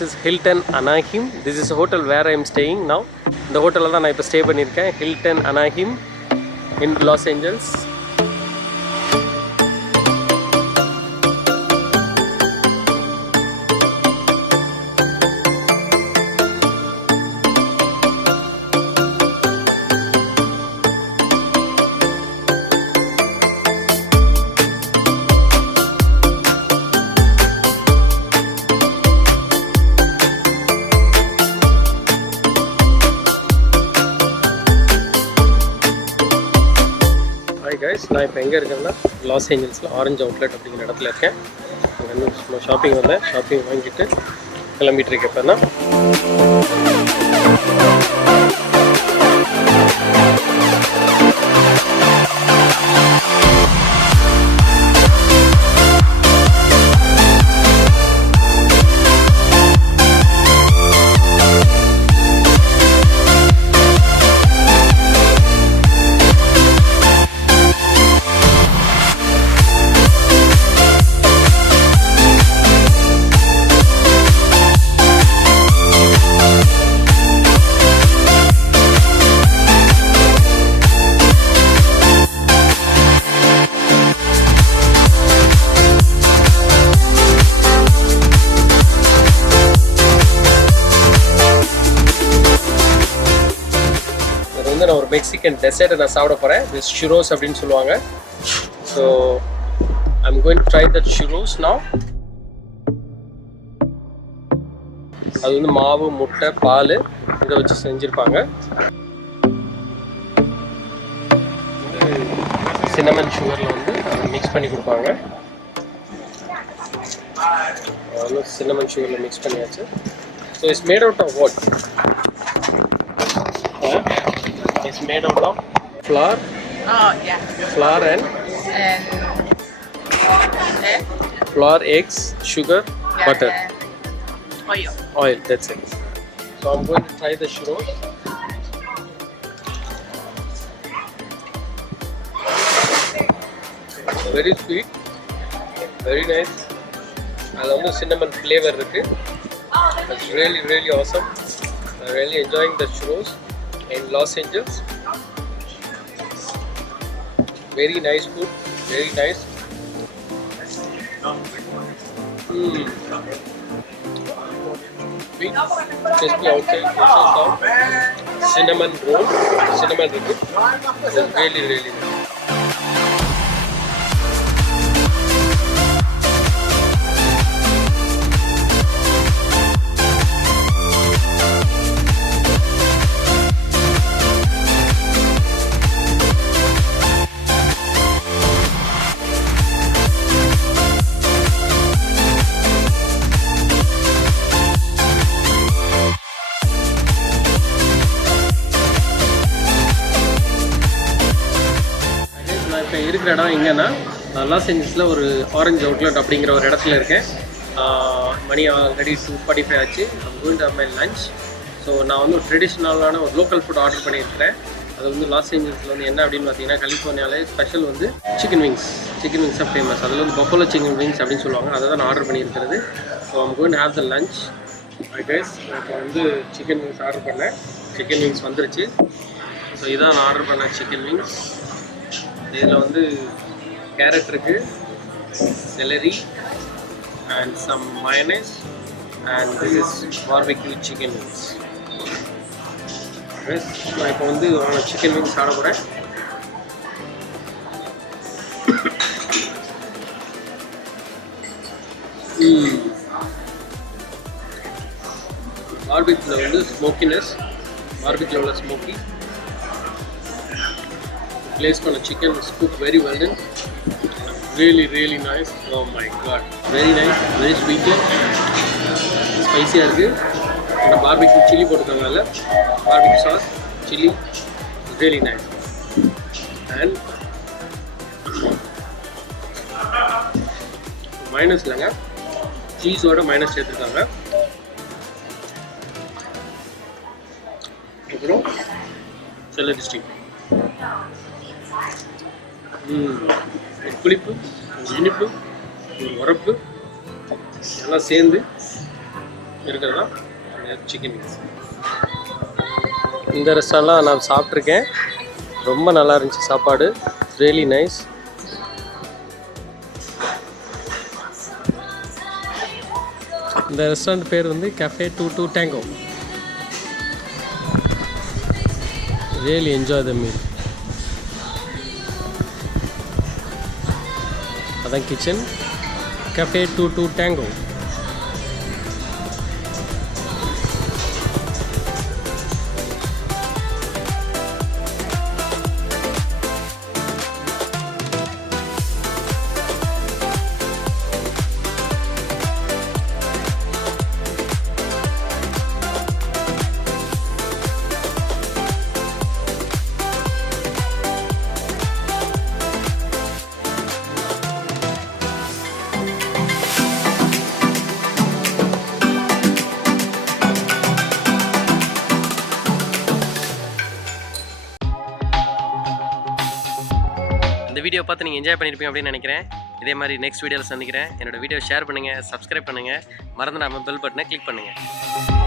This is Hilton Anaheim. This is a hotel where I am staying now. The hotel la na ipo stay pannirken, Hilton Anaheim in Los Angeles. guys, நான் இப்போ எங்கே இருக்கேன்னா லாஸ் ஏஞ்சல்ஸில் orange outlet அப்படிங்கிற இடத்துல இருக்கேன். அங்கே இன்னும் சும்மா ஷாப்பிங் வந்தேன். ஷாப்பிங் வாங்கிட்டு கிளம்பிட்டு இருக்கேன் இப்போ தான். நான் ஒரு மெக்சிகன் டெசர்ட் நான் சாப்பிட போகிறேன். திஸ் churros அப்படின்னு சொல்லுவாங்க. So I'm going to try that churros now. அது வந்து மாவு, முட்டை, பால் இதை வச்சு செஞ்சுருப்பாங்க. சின்னமன் சுகரில் வந்து மிக்ஸ் பண்ணி கொடுப்பாங்க. சின்னமன் சுகரில் மிக்ஸ் பண்ணியாச்சு. So it's made out of what? It's made out of flour. Oh yeah. Flour and flour, eggs, sugar, yeah, butter, and oil. Oil. That's it. So I'm going to try the churros. Very sweet, very nice. I love the cinnamon flavor. It's really, really awesome. I'm really enjoying the churros in Los Angeles. Very nice food, very nice. Sweet, crispy outside, soft. Cinnamon roll, cinnamon roll. It's really, really nice. இப்போ இருக்கிற இடம் எங்கன்னா லாஸ் ஏஞ்சல்ஸில் ஒரு orange outlet அப்படிங்கிற ஒரு இடத்துல இருக்கேன். மணி ஆல்ரெடி 2:45 ஆச்சு. I'm going to have my lunch. So நான் வந்து ஒரு ட்ரெடிஷ்னலான ஒரு லோக்கல் ஃபுட் ஆர்டர் பண்ணியிருக்கிறேன். அது வந்து லாஸ் ஏஞ்சல்ஸில் வந்து என்ன அப்படின்னு பார்த்தீங்கன்னா, கலிஃபோர்னியாவிலே ஸ்பெஷல் வந்து சிக்கன் விங்ஸ் தான் ஃபேமஸ். அதில் வந்து பஃபலோ சிக்கன் விங்ஸ் அப்படின்னு சொல்லுவாங்க. அதை தான் நான் ஆர்டர் பண்ணியிருக்கிறது. So I'm going to have the lunch. Guys, இப்போ வந்து சிக்கன் விங்ஸ் ஆர்டர் பண்ணேன். சிக்கன் விங்ஸ் வந்துருச்சு. ஸோ இதான் நான் ஆர்டர் பண்ணேன் சிக்கன் விங்ஸ். இதில் வந்து கேரட் இருக்குது, celery and some mayonnaise, and this is barbecue chicken wings. நான் இப்போ வந்து சிக்கன் விங்ஸ் சாப்பிட போகிறேன். பார்பிக்யூவில் வந்து ஸ்மோக்கினஸ், பார்பிக்யூவில் உள்ள smoky. Place for the chicken is cooked very well done. Really, really nice. Oh my god, very nice, very sweet, spicy இருக்கு. அந்த barbecue chili போட்டுருக்காங்கல்ல, barbecue sauce, chili, really nice. And mayonnaise இல்லைங்க, சீஸோட mayonnaise சேர்த்துருக்காங்க. அப்புறம் celery stick. புளிப்பு, இனிப்பு, உரப்பு எல்லாம் சேர்ந்து இருக்கிறது தான் சிக்கன் விங்ஸ். இந்த ரெஸ்டாரண்ட்லாம் நான் சாப்பிட்ருக்கேன், ரொம்ப நல்லா இருந்துச்சு சாப்பாடு, ரியலி நைஸ். இந்த ரெஸ்டாரண்ட் பேர் வந்து Cafe 22 Tango. Really enjoy the meal. அதான் கிச்சன், Cafe 22 Tango. இந்த வீடியோ பார்த்து நீங்கள் என்ஜாய் பண்ணியிருப்பீங்க அப்படின்னு நினைக்கிறேன். இதே மாதிரி நெக்ஸ்ட் வீடியோவில் சந்திக்கிறேன். என்னோடய வீடியோ ஷேர் பண்ணுங்கள், சப்ஸ்கிரைப் பண்ணுங்கள், மறந்துடாமல் பெல் பட்டனை கிளிக் பண்ணுங்கள்.